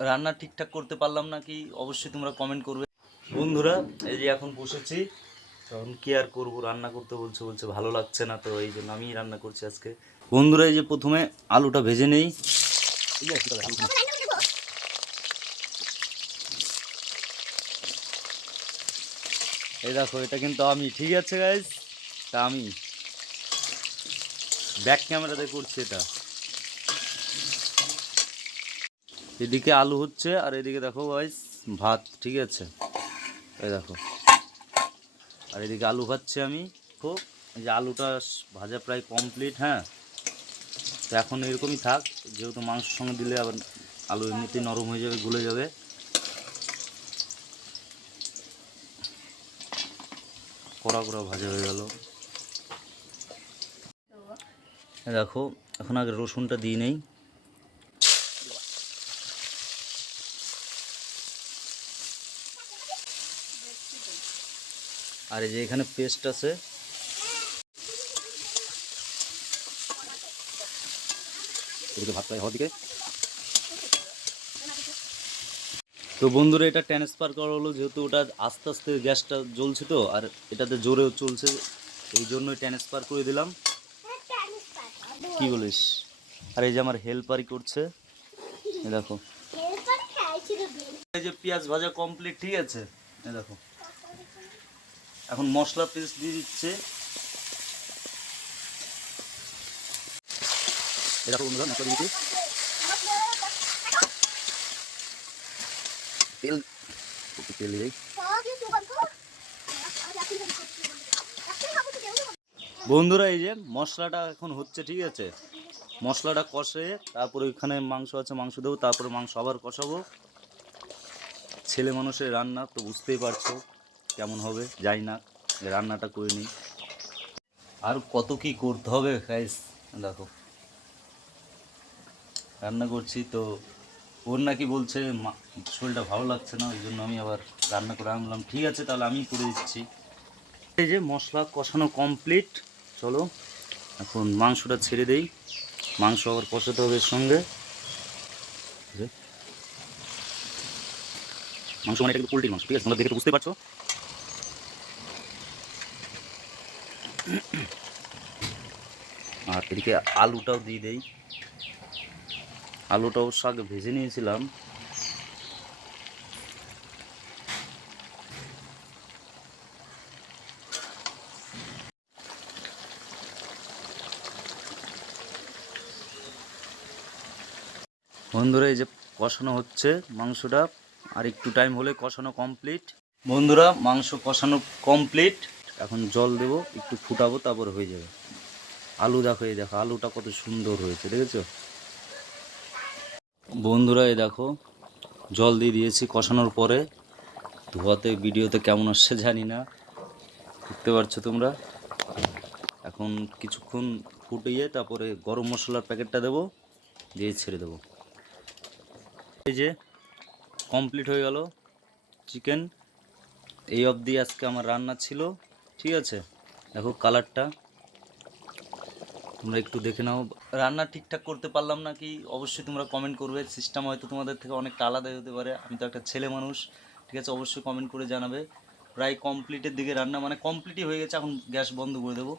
রান্না ঠিকঠাক করতে পারলাম না কি অবশ্যই তোমরা কমেন্ট করবে। বন্ধুরা এই যে এখন বসেছি, তখন কি আর করবো, রান্না করতে বলছে ভালো লাগছে না, তো এই জন্য আমি রান্না করছি আজকে। বন্ধুরা এই যে প্রথমে আলুটা ভেজে নেই। এই দেখো এটা কিন্তু আমি, ঠিক আছে গাইস, তা আমি ব্যাক ক্যামেরাতে করছি এটা। এদিকে আলু হচ্ছে আর এদিকে দেখো গাইস ভাত, ঠিক আছে, এই দেখো, আর এদিকে আলু ভাজছি আমি। খুব এই যে আলুটা ভাজা প্রায় কমপ্লিট। হ্যাঁ, তো এখন এরকমই থাক, যেহেতু মাংসের সঙ্গে দিলে আবার আলু এমনিতেই নরম হয়ে যাবে, গলে যাবে। কড়া কড়া ভাজা হয়ে গেল। দেখো এখন আগে রসুনটা দিয়ে নেই। আর এই যে এখানে পেস্ট আছে, এদিকে ভাত প্রায় হওয়ার দিকে। তো বন্ধুরা এটা ট্রান্সফার করা হলো, যেহেতু ওটা আস্তে আস্তে গ্যাসটা জ্বলছে, তো আর এটাতে জোরেও চলছে, এই জন্যই ট্রান্সফার করে দিলাম। কি বলিস? আর এই যে আমার হেল্পারই করছে, দেখো। এই যে পেঁয়াজ ভাজা কমপ্লিট, ঠিক আছে, এই দেখো এখন মশলা পেস্ট দিয়ে দিচ্ছে। এই দেখো বন্ধুরা মশলা দিয়ে দিচ্ছি। তেল তেল দিয়ে বন্ধুরা এই যে মশলাটা এখন হচ্ছে, ঠিক আছে, মশলাটা কষে তারপরে ওইখানে মাংস আছে, মাংস দেবো, তারপরে মাংস আবার কষাবো। ছেলে মানুষের রান্না তো বুঝতেই পারছো কেমন হবে, যাই না, রান্নাটা করে নিই। আর কত কি করতে হবে গাইস, দেখো রান্না করছি তো। ওর নাকি বলছে শরীরটা ভালো লাগছে না, ওই জন্য আমি আবার রান্না করে আনলাম। ঠিক আছে তাহলে আমি করে দিচ্ছি। এই যে মশলা কষানো কমপ্লিট, চলো এখন মাংসটা ছেড়ে দেই। মাংস আবার কষাতে হবে এর সঙ্গে। মাংস মানে এটা কিন্তু পোলট্রির মাংস, ঠিক আছে, তোমরা দেখে তো বুঝতে পারছো। আর এদিকে আলুটাও দিয়ে দেই। আলুটাও শাক ভেজে নিয়েছিলাম। বন্ধুরা এই যে কষানো হচ্ছে মাংসটা, আর একটু টাইম হলে কষানো কমপ্লিট। বন্ধুরা মাংস কষানো কমপ্লিট, এখন জল দেব, একটু ফুটাবো, তারপর হয়ে যাবে। আলু দেখো, এই দেখো আলুটা কত সুন্দর হয়েছে, দেখেছো বন্ধুরা। এই দেখো জল দিয়ে দিয়েছি কষানোর পরে। ধোয়াতে ভিডিওতে কেমন আসছে জানি না, দেখতে পাচ্ছ তোমরা। এখন কিছুক্ষণ ফুটিয়ে তারপরে গরম মশলার প্যাকেটটা দেবো, দিয়ে ছেড়ে দেবো। এই যে কমপ্লিট হয়ে গেল চিকেন। এই অবধি আজকে আমার রান্না ছিল, ঠিক আছে। দেখো কালারটা তোমরা একটু দেখে নাও। রান্না ঠিকঠাক করতে পারলাম না কি অবশ্যই তোমরা কমেন্ট করবে। সিস্টেম হয়তো তোমাদের থেকে অনেকটা আলাদাই হতে পারে, আমি তো একটা ছেলে মানুষ, ঠিক আছে, অবশ্যই কমেন্ট করে জানাবে। প্রায় কমপ্লিটের দিকে রান্না, মানে কমপ্লিটই হয়ে গেছে, এখন গ্যাস বন্ধ করে দেবো।